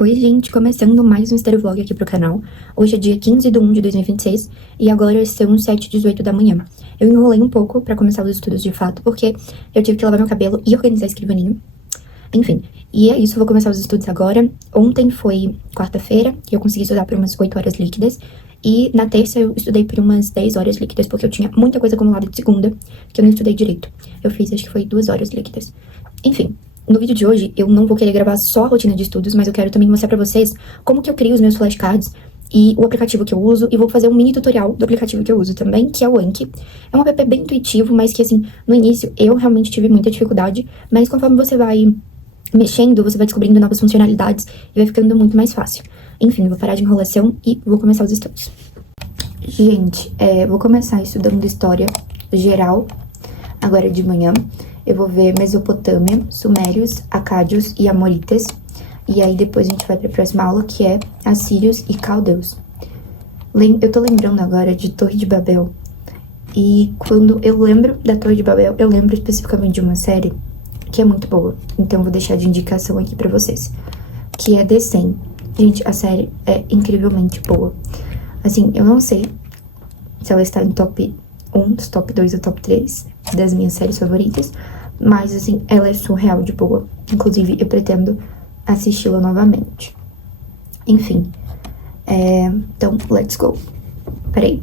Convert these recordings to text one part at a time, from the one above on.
Oi, gente, começando mais um Mistério Vlog aqui pro canal. Hoje é dia 15/1/2026 e agora são 7h18 da manhã. Eu enrolei um pouco pra começar os estudos de fato, porque eu tive que lavar meu cabelo e organizar a escrivaninha. Enfim, e é isso, vou começar os estudos agora. Ontem foi quarta-feira e eu consegui estudar por umas 8 horas líquidas. E na terça eu estudei por umas 10 horas líquidas, porque eu tinha muita coisa acumulada de segunda, que eu não estudei direito. Eu fiz, acho que foi 2 horas líquidas. Enfim, no vídeo de hoje eu não vou querer gravar só a rotina de estudos, mas eu quero também mostrar pra vocês como que eu crio os meus flashcards e o aplicativo que eu uso, e vou fazer um mini tutorial do aplicativo que eu uso também, que é o Anki. É um app bem intuitivo, mas que assim, no início eu realmente tive muita dificuldade, mas conforme você vai mexendo, você vai descobrindo novas funcionalidades e vai ficando muito mais fácil. Enfim, vou parar de enrolação e vou começar os estudos. Gente, vou começar estudando história geral, agora de manhã. Eu vou ver Mesopotâmia, Sumérios, Acádios e Amoritas. E aí depois a gente vai para a próxima aula, que é Assírios e Caldeus. Eu tô lembrando agora de Torre de Babel. E quando eu lembro da Torre de Babel, eu lembro especificamente de uma série que é muito boa. Então eu vou deixar de indicação aqui pra vocês, que é The 100. Gente, a série é incrivelmente boa. Assim, eu não sei se ela está em top 1, top 2 ou top 3 das minhas séries favoritas, mas assim, ela é surreal de boa. Inclusive, eu pretendo assisti-la novamente. Enfim, então, let's go. Peraí.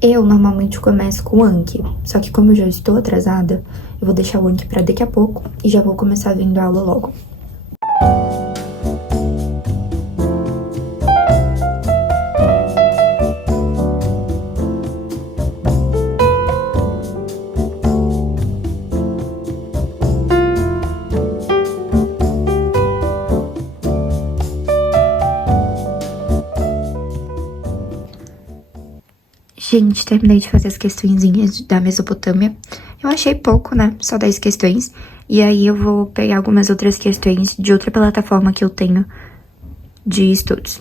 Eu normalmente começo com o Anki, só que como eu já estou atrasada, eu vou deixar o Anki pra daqui a pouco e já vou começar vendo a aula logo. Gente, terminei de fazer as questõezinhas da Mesopotâmia. Eu achei pouco, né? Só 10 questões. E aí eu vou pegar algumas outras questões de outra plataforma que eu tenho de estudos.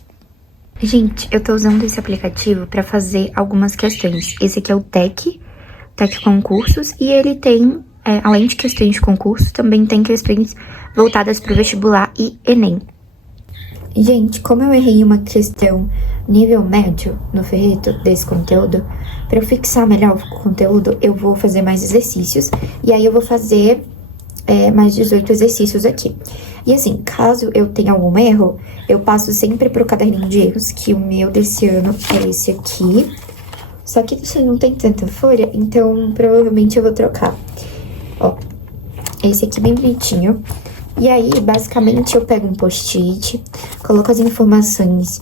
Gente, eu tô usando esse aplicativo pra fazer algumas questões. Esse aqui é o Tec Concursos, e ele tem, além de questões de concurso, também tem questões voltadas pro vestibular e Enem. Gente, como eu errei uma questão nível médio no ferreto desse conteúdo, para eu fixar melhor o conteúdo, eu vou fazer mais exercícios. E aí eu vou fazer mais 18 exercícios aqui. E assim, caso eu tenha algum erro, eu passo sempre pro caderninho de erros, que o meu desse ano é esse aqui. Só que isso não tem tanta folha, então provavelmente eu vou trocar. Ó, esse aqui bem bonitinho. E aí, basicamente, eu pego um post-it, coloco as informações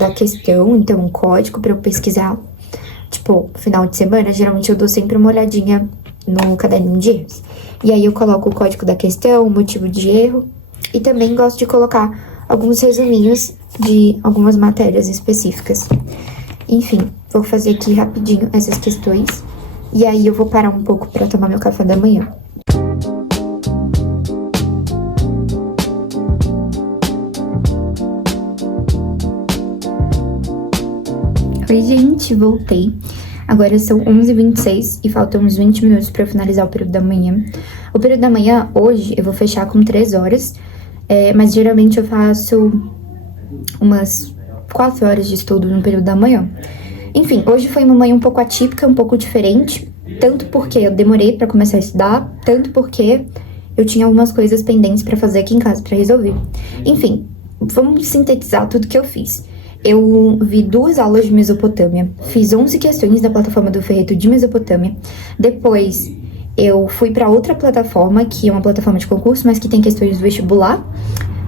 da questão, então um código pra eu pesquisar. Tipo, final de semana, geralmente eu dou sempre uma olhadinha no caderninho de erros. E aí eu coloco o código da questão, o motivo de erro, e também gosto de colocar alguns resuminhos de algumas matérias específicas. Enfim, vou fazer aqui rapidinho essas questões, e aí eu vou parar um pouco pra tomar meu café da manhã. Oi, gente, voltei. Agora são 11h26 e faltam uns 20 minutos pra eu finalizar o período da manhã. O período da manhã, hoje, eu vou fechar com 3 horas, mas geralmente eu faço umas 4 horas de estudo no período da manhã. Enfim, hoje foi uma manhã um pouco atípica, um pouco diferente, tanto porque eu demorei pra começar a estudar, tanto porque eu tinha algumas coisas pendentes pra fazer aqui em casa, pra resolver. Enfim, vamos sintetizar tudo que eu fiz. Eu vi 2 aulas de Mesopotâmia, fiz 11 questões da plataforma do Ferreto de Mesopotâmia. Depois eu fui para outra plataforma, que é uma plataforma de concurso, mas que tem questões do vestibular.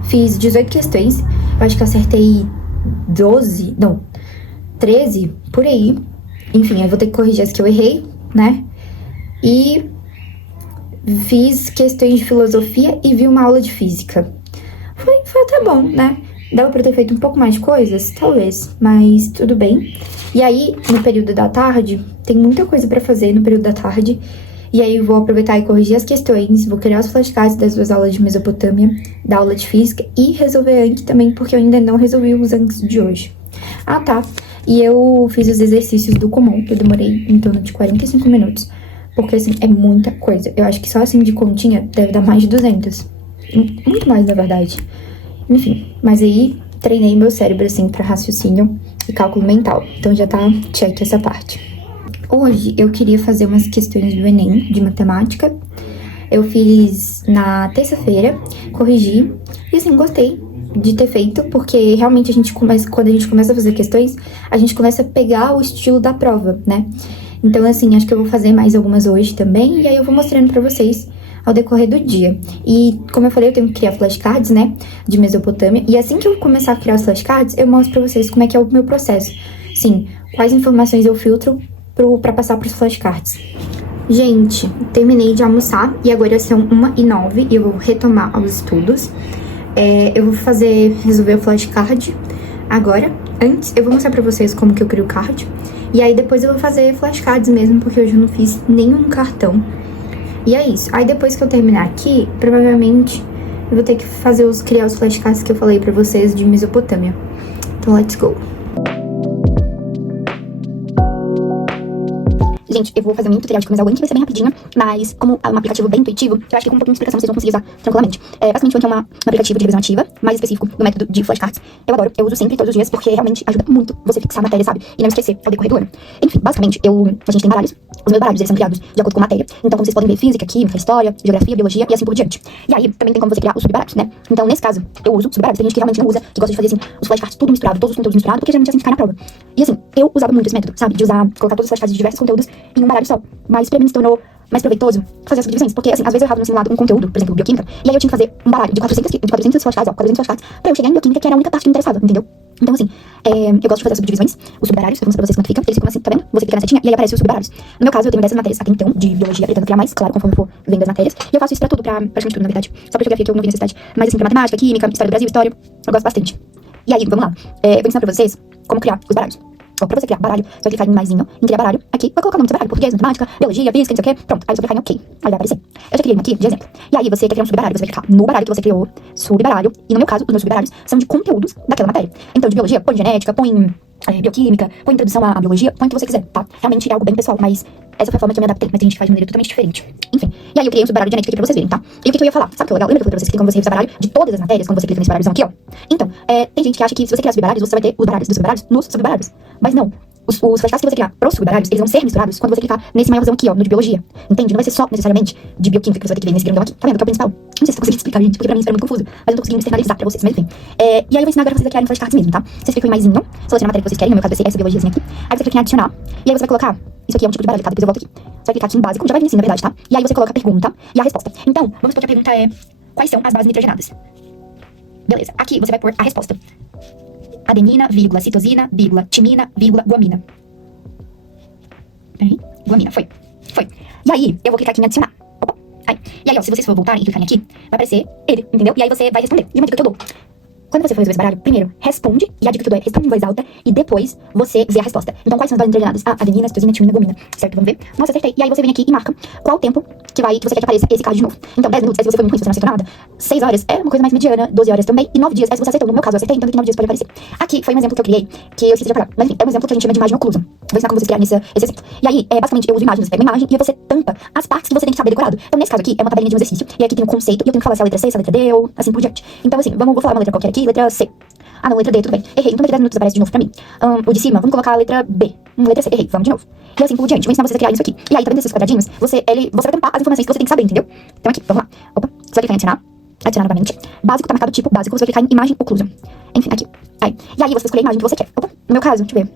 Fiz 18 questões, eu acho que eu acertei 13, por aí. Enfim, eu vou ter que corrigir as que eu errei, né? E fiz questões de filosofia e vi uma aula de física. Foi até bom, né? Dava pra ter feito um pouco mais de coisas? Talvez, mas tudo bem. E aí, no período da tarde, tem muita coisa pra fazer no período da tarde. E aí eu vou aproveitar e corrigir as questões, vou criar os flashcards das 2 aulas de Mesopotâmia, da aula de física e resolver Anki também, porque eu ainda não resolvi os Anki de hoje. Ah, tá. E eu fiz os exercícios do comum, que eu demorei em torno de 45 minutos. Porque, assim, é muita coisa. Eu acho que só assim de continha deve dar mais de 200. Muito mais, na verdade. Enfim, mas aí treinei meu cérebro, assim, pra raciocínio e cálculo mental. Então já tá check essa parte. Hoje eu queria fazer umas questões do Enem, de matemática. Eu fiz na terça-feira, corrigi, e assim, gostei de ter feito, porque realmente quando a gente começa a fazer questões, a gente começa a pegar o estilo da prova, né? Então, assim, acho que eu vou fazer mais algumas hoje também, e aí eu vou mostrando pra vocês ao decorrer do dia. E, como eu falei, eu tenho que criar flashcards, né, de Mesopotâmia, e assim que eu começar a criar os flashcards, eu mostro pra vocês como é que é o meu processo. Sim, quais informações eu filtro pra passar pros flashcards. Gente, terminei de almoçar e agora são 1h09 e eu vou retomar os estudos. Eu vou resolver o flashcard agora. Antes, eu vou mostrar pra vocês como que eu crio o card. E aí depois eu vou fazer flashcards mesmo, porque hoje eu não fiz nenhum cartão. E é isso. Aí depois que eu terminar aqui, provavelmente eu vou ter que criar os flashcards que eu falei pra vocês de Mesopotâmia. Então, let's go. Gente, eu vou fazer um mini tutorial de como usar o Anki, vai ser bem rapidinho, mas como é um aplicativo bem intuitivo, eu acho que com um pouquinho de explicação vocês vão conseguir usar tranquilamente. Basicamente, o Anki é um aplicativo de revisão ativa, mais específico do método de flashcards. Eu adoro, eu uso sempre, todos os dias, porque realmente ajuda muito você fixar a matéria, sabe? E não esquecer ao decorrer do ano. Enfim, basicamente, a gente tem baralhos. Os meus baralhos, eles são criados de acordo com matéria. Então, como vocês podem ver, física, química, história, geografia, biologia e assim por diante. E aí, também tem como você criar os subbaralhos, né? Então, nesse caso, eu uso subbaralhos. Tem gente que realmente não usa, que gosta de fazer, assim, os flashcards tudo misturado, todos os conteúdos misturados, porque geralmente assim cai na prova. E assim, eu usava muito esse método, sabe? De colocar todos os flashcards de diversos conteúdos em um baralho só. Mas pra mim se tornou mais proveitoso fazer essas divisões, porque assim, às vezes eu errava no simulado um conteúdo, por exemplo, bioquímica, e aí eu tinha que fazer um baralho de 400 flashcards, 400 flashcards, pra eu chegar em bioquímica, que era a única parte que me interessava, entendeu? Então assim, eu gosto de fazer as subdivisões, os subbaralhos, eu vou mostrar pra vocês como é que fica, eles ficam assim, tá vendo? Você clica na setinha e aí aparece os subbaralhos. No meu caso, eu tenho dessas matérias até então, de biologia, pretendo criar mais, claro, conforme eu for vendo as matérias, e eu faço isso pra tudo, pra praticamente tudo, na verdade. Só pra geografia que eu não vi necessidade, mas assim, pra matemática, química, história do Brasil, história, eu gosto bastante. E aí, vamos lá, eu vou ensinar pra vocês como criar os baralhos. Ó, pra você criar baralho, você vai clicar em maisinho, em criar baralho, aqui, vai colocar o nome do seu baralho, português, matemática, biologia, física, não sei o quê, pronto, aí você vai clicar em OK, aí vai aparecer. Eu já criei um aqui, de exemplo. E aí você quer criar um subbaralho, você vai clicar no baralho que você criou, subbaralho, e no meu caso, os meus subbaralhos são de conteúdos daquela matéria. Então, de biologia, põe genética, põe bioquímica, põe introdução à biologia, põe o que você quiser, tá? Realmente é algo bem pessoal, mas essa foi a forma que eu me adaptei, mas tem gente que faz de maneira totalmente diferente. Enfim, e aí eu criei um subbaralho de genética aqui pra vocês verem, tá? E o que eu ia falar? Sabe o que é legal? Lembra que eu falei pra vocês que tem como você revisar baralho de todas as matérias, quando você clica nesse baralhozão aqui, ó? Então, tem gente que acha que se você criar subbaralhos, você vai ter os baralhos dos subbaralhos nos subbaralhos. Mas não. Os flashcards que você criar pros subbaralhos, eles vão ser misturados quando você clicar nesse maiorzão aqui, ó, no de biologia. Entende? Não vai ser só, necessariamente, de bioquímica que você vai ter que ver nesse grandão aqui. Tá vendo? Que é o principal. Não sei se tô conseguindo explicar, gente, porque pra mim isso era muito confuso. Mas eu não tô conseguindo externalizar pra vocês, mas enfim. E aí eu vou ensinar agora vocês a criarem flashcards mesmo, tá? Vocês clicam em maisinho, seleciona a matéria que vocês querem, no meu caso vai ser essa biologiazinha aqui. Aí você clica em adicionar. E aí você vai colocar, isso aqui é um tipo de baralho, tá? Depois eu volto aqui. Você vai clicar aqui em básico, já vai vir assim, na verdade, tá? E aí você coloca a pergunta e a resposta. Então, vamos supor que a pergunta é: quais são as bases nitrogenadas? Beleza. Aqui você vai pôr a resposta. Adenina, vírgula, citosina, vírgula, timina, vírgula, guamina. Peraí. Guamina, foi. E aí, eu vou clicar aqui em adicionar. Opa. Aí. E aí, ó, se vocês for voltarem e clicarem aqui, vai aparecer ele, entendeu? E aí você vai responder. E uma dica que eu dou: quando você for resolver esse baralho, primeiro, responde, e a dica que eu dou é responde em voz alta, e depois você vê a resposta. Então, quais são as bases nitrogenadas? Adenina, citosina, timina, guamina. Certo? Vamos ver? Nossa, acertei. E aí você vem aqui e marca qual o tempo que você quer que apareça esse card de novo. Então, 10 minutos é se você foi muito ruim, se você não acertou nada. 6 horas é uma coisa mais mediana, 12 horas também, e 9 dias é se você acertou. No meu caso, eu acertei, então daqui 9 dias pode aparecer. Aqui foi um exemplo que eu criei, que eu esqueci de apagar. Mas enfim, é um exemplo que a gente chama de imagem oclusa. Vou ensinar como vocês criarem esse exemplo. E aí, basicamente, eu uso imagens, você pega uma imagem e você tampa as partes que você tem que saber decorado. Então, nesse caso aqui, é uma tabelinha de um exercício, e aqui tem um conceito, e eu tenho que falar se é a letra C, se é a letra D, ou assim por diante. Então, assim, vou falar uma letra qualquer aqui, letra C. Ah, não, letra D, tudo bem. Errei, então daqui 10 minutos aparece de novo pra mim. O de cima, vamos colocar a letra B. Letra C, errei, vamos de novo. E assim por diante, vou ensinar vocês a criar isso aqui. E aí, tá vendo esses quadradinhos? Você vai tampar as informações que você tem que saber, entendeu? Então aqui, vamos lá. Opa, você vai clicar em adicionar novamente. Básico tá marcado tipo básico, você vai clicar em imagem oclusa. Enfim, aqui. Aí. E aí você vai escolher a imagem que você quer. Opa, no meu caso, deixa eu ver.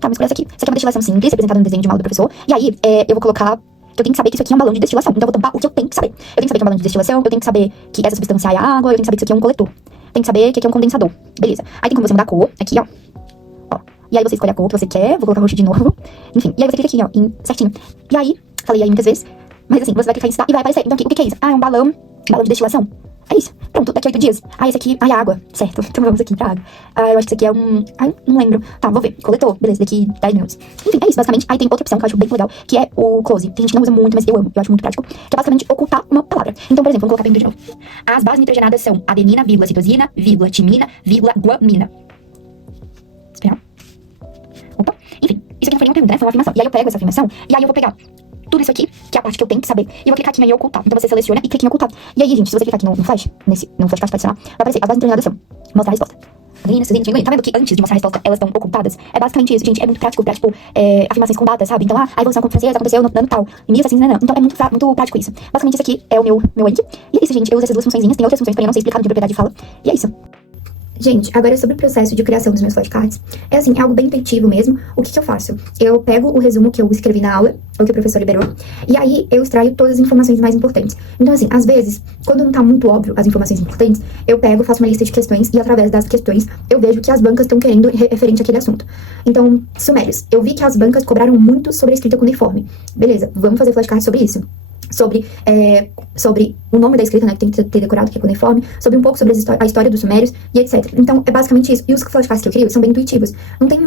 Tá, vamos escolher essa aqui. Essa aqui é uma destilação simples, representada no desenho de uma aula do professor. E aí, eu vou colocar que eu tenho que saber que isso aqui é um balão de destilação. Então eu vou tampar o que eu tenho que saber. Eu tenho que saber que é um balão de destilação, eu tenho que saber que essa substância é água, eu tenho que saber que isso aqui é um coletor. Tem que saber que aqui é um condensador. Beleza. Aí tem como você mudar a cor, aqui, ó. E aí você escolhe a cor que você quer, vou colocar roxo de novo. Enfim, e aí você clica aqui, ó, em certinho. E aí, falei aí muitas vezes, mas assim, você vai clicar em citar e vai aparecer. Então aqui, o que é isso? Ah, é um balão de destilação. É isso. Pronto, daqui a 8 dias. Ah, esse aqui, é água. Certo, então vamos aqui pra água. Ah, eu acho que esse aqui é um... Ai, não lembro. Tá, vou ver. Coletor. Beleza, daqui 10 minutos. Enfim, é isso, basicamente. Aí tem outra opção que eu acho bem legal, que é o close. Tem gente que não usa muito, mas eu amo. Eu acho muito prático. Que é basicamente ocultar uma palavra. Então, por exemplo, vamos colocar a pergunta de novo. As bases nitrogenadas são adenina, vírgula, citosina, vírgula, timina, vírgula, guamina. Espera. Opa. Enfim, isso aqui não foi nenhuma pergunta, né? Foi uma afirmação. E aí eu pego essa afirmação, e aí eu vou pegar tudo isso aqui, que é a parte que eu tenho que saber, e eu vou clicar aqui em ocultar. Então você seleciona e clica em ocultar. E aí, gente, se você clicar aqui no flash, no flashcard adicionar, vai aparecer as bases nitrogenadas são mostrar a resposta. Meninas, tá vendo que antes de mostrar a resposta, elas estão ocultadas? É basicamente isso, gente. É muito prático pra, tipo, afirmações com datas, sabe? Então, a Revolução Francesa aconteceu no ano tal, em 1700, Então, é muito prático isso. Basicamente, isso aqui é o meu link. E é isso, gente. Eu uso essas duas funçõezinhas. Tem outras funções, porém eu não sei explicar no de propriedade de fala. E é isso. Gente, agora sobre o processo de criação dos meus flashcards. É assim, é algo bem intuitivo mesmo. O que eu faço? Eu pego o resumo que eu escrevi na aula, ou que o professor liberou, e aí eu extraio todas as informações mais importantes. Então, assim, às vezes, quando não tá muito óbvio as informações importantes, eu pego, faço uma lista de questões, e através das questões, eu vejo que as bancas estão querendo referente àquele assunto. Então, sumérios. Eu vi que as bancas cobraram muito sobre a escrita cuneiforme. Beleza, vamos fazer flashcard sobre isso. Sobre o nome da escrita, né, que tem que ter decorado, que é cuneiforme, sobre um pouco sobre a história dos sumérios e etc. Então, é basicamente isso. E os flashcards que eu crio são bem intuitivos. Não tem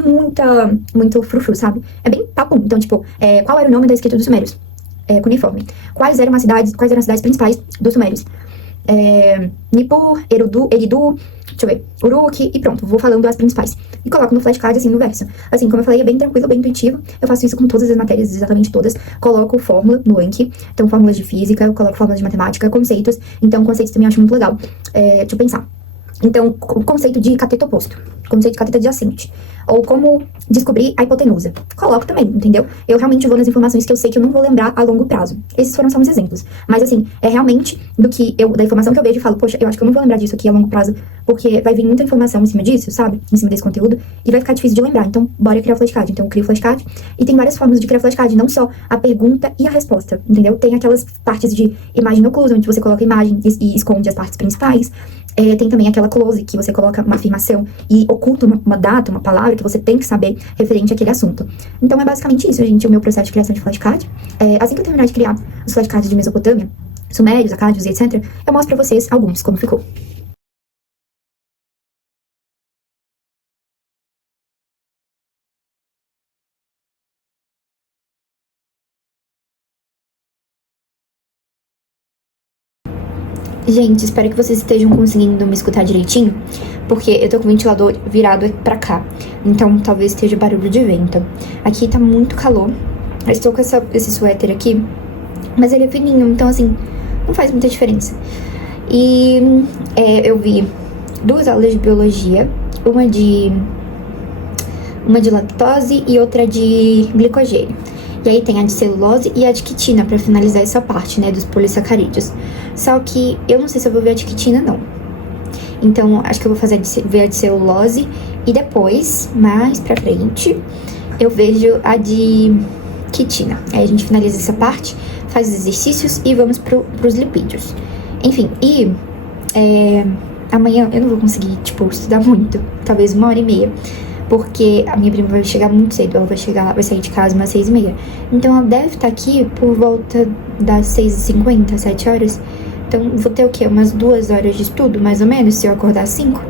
muito frufru, sabe? É bem papum. Então, tipo, qual era o nome da escrita dos sumérios? Cuneiforme. Quais eram as cidades principais dos sumérios? Nippur, Eridu, deixa eu ver, Uruk, e pronto, vou falando as principais. E coloco no flashcard, assim, no verso. Assim, como eu falei, é bem tranquilo, bem intuitivo. Eu faço isso com todas as matérias, exatamente todas. Coloco fórmula no Anki, então fórmulas de física, eu coloco fórmulas de matemática, conceitos. Então, conceitos também eu acho muito legal. Deixa eu pensar. Então, o conceito de cateto oposto, conceito de cateto adjacente, ou como descobrir a hipotenusa. Coloco também, entendeu? Eu realmente vou nas informações que eu sei que eu não vou lembrar a longo prazo. Esses foram só uns exemplos. Mas, assim, é realmente da informação que eu vejo e falo, poxa, eu acho que eu não vou lembrar disso aqui a longo prazo, porque vai vir muita informação em cima disso, sabe? Em cima desse conteúdo, e vai ficar difícil de lembrar. Então, bora criar o flashcard. Então, eu crio o flashcard, e tem várias formas de criar flashcard, não só a pergunta e a resposta, entendeu? Tem aquelas partes de imagem oclusa, onde você coloca a imagem e esconde as partes principais. Tem também aquela close, que você coloca uma afirmação e oculta uma data, uma palavra que você tem que saber referente àquele assunto. Então, é basicamente isso, gente, o meu processo de criação de flashcard. Assim que eu terminar de criar os flashcards de Mesopotâmia, Sumérios, Acádios e etc., eu mostro pra vocês alguns, como ficou. Gente, espero que vocês estejam conseguindo me escutar direitinho, porque eu tô com o ventilador virado pra cá, então talvez esteja barulho de vento. Aqui tá muito calor, eu estou com esse suéter aqui, mas ele é fininho, então assim, não faz muita diferença. E eu vi 2 aulas de biologia, uma de lactose e outra de glicogênio. E aí tem a de celulose e a de quitina pra finalizar essa parte, né, dos polissacarídeos. Só que eu não sei se eu vou ver a de quitina, não. Então, acho que eu vou ver a de celulose e depois, mais pra frente, eu vejo a de quitina. Aí a gente finaliza essa parte, faz os exercícios e vamos pros lipídios. Enfim, amanhã eu não vou conseguir, estudar muito. Talvez 1h30. Porque a minha prima vai chegar muito cedo, ela vai sair de casa umas 6h30. Então ela deve estar aqui por volta das 6h50, 7 horas. Então vou ter o quê? Umas 2 horas de estudo, mais ou menos, se eu acordar às 5.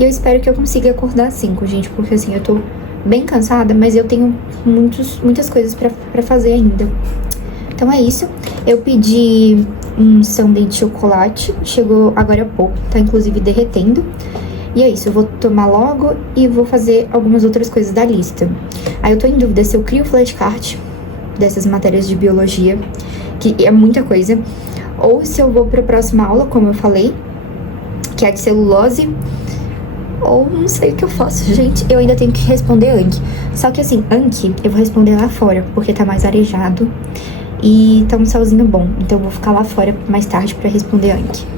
E eu espero que eu consiga acordar às 5, gente, porque assim, eu tô bem cansada, mas eu tenho muitas coisas pra fazer ainda. Então é isso. Eu pedi um sundae de chocolate, chegou agora há pouco, tá inclusive derretendo. E é isso, eu vou tomar logo e vou fazer algumas outras coisas da lista. Aí eu tô em dúvida se eu crio flashcard dessas matérias de biologia, que é muita coisa, ou se eu vou pra próxima aula, como eu falei, que é a de celulose, ou não sei o que eu faço, gente. Eu ainda tenho que responder Anki. Só que assim, Anki eu vou responder lá fora, porque tá mais arejado e tá um solzinho bom. Então eu vou ficar lá fora mais tarde pra responder Anki.